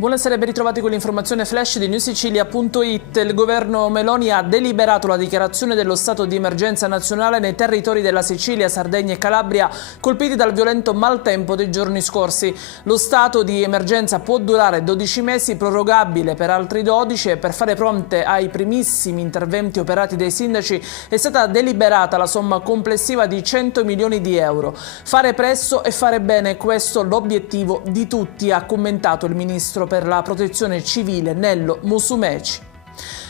Buonasera e ben ritrovati con l'informazione flash di newsicilia.it. Il governo Meloni ha deliberato la dichiarazione dello stato di emergenza nazionale nei territori della Sicilia, Sardegna e Calabria colpiti dal violento maltempo dei giorni scorsi. Lo stato di emergenza può durare 12 mesi, prorogabile per altri 12 e per fare fronte ai primissimi interventi operati dai sindaci è stata deliberata la somma complessiva di 100 milioni di euro. Fare presto e fare bene, questo l'obiettivo di tutti, ha commentato il ministro per la protezione civile Nello Musumeci.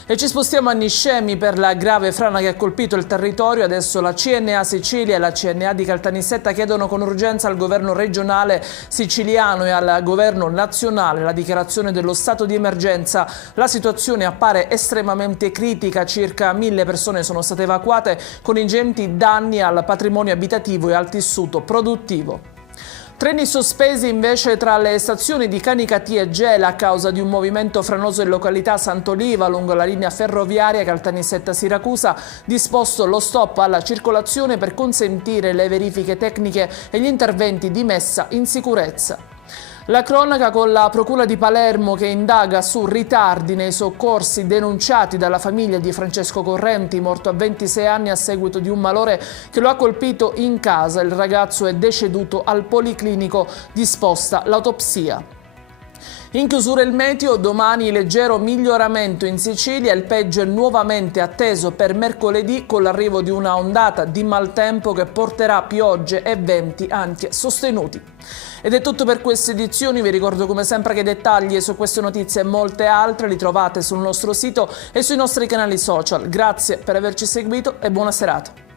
E ci spostiamo a Niscemi per la grave frana che ha colpito il territorio. Adesso la CNA Sicilia e la CNA di Caltanissetta chiedono con urgenza al governo regionale siciliano e al governo nazionale la dichiarazione dello stato di emergenza. La situazione appare estremamente critica, circa 1000 persone sono state evacuate con ingenti danni al patrimonio abitativo e al tessuto produttivo. Treni sospesi invece tra le stazioni di Canicattì e Gela a causa di un movimento franoso in località Sant'Oliva lungo la linea ferroviaria Caltanissetta-Siracusa, disposto lo stop alla circolazione per consentire le verifiche tecniche e gli interventi di messa in sicurezza. La cronaca con la Procura di Palermo che indaga su ritardi nei soccorsi denunciati dalla famiglia di Francesco Correnti, morto a 26 anni a seguito di un malore che lo ha colpito in casa. Il ragazzo è deceduto al Policlinico, disposta l'autopsia. In chiusura il meteo, domani leggero miglioramento in Sicilia, il peggio è nuovamente atteso per mercoledì con l'arrivo di una ondata di maltempo che porterà piogge e venti anche sostenuti. Ed è tutto per queste edizioni, vi ricordo come sempre che i dettagli su queste notizie e molte altre li trovate sul nostro sito e sui nostri canali social. Grazie per averci seguito e buona serata.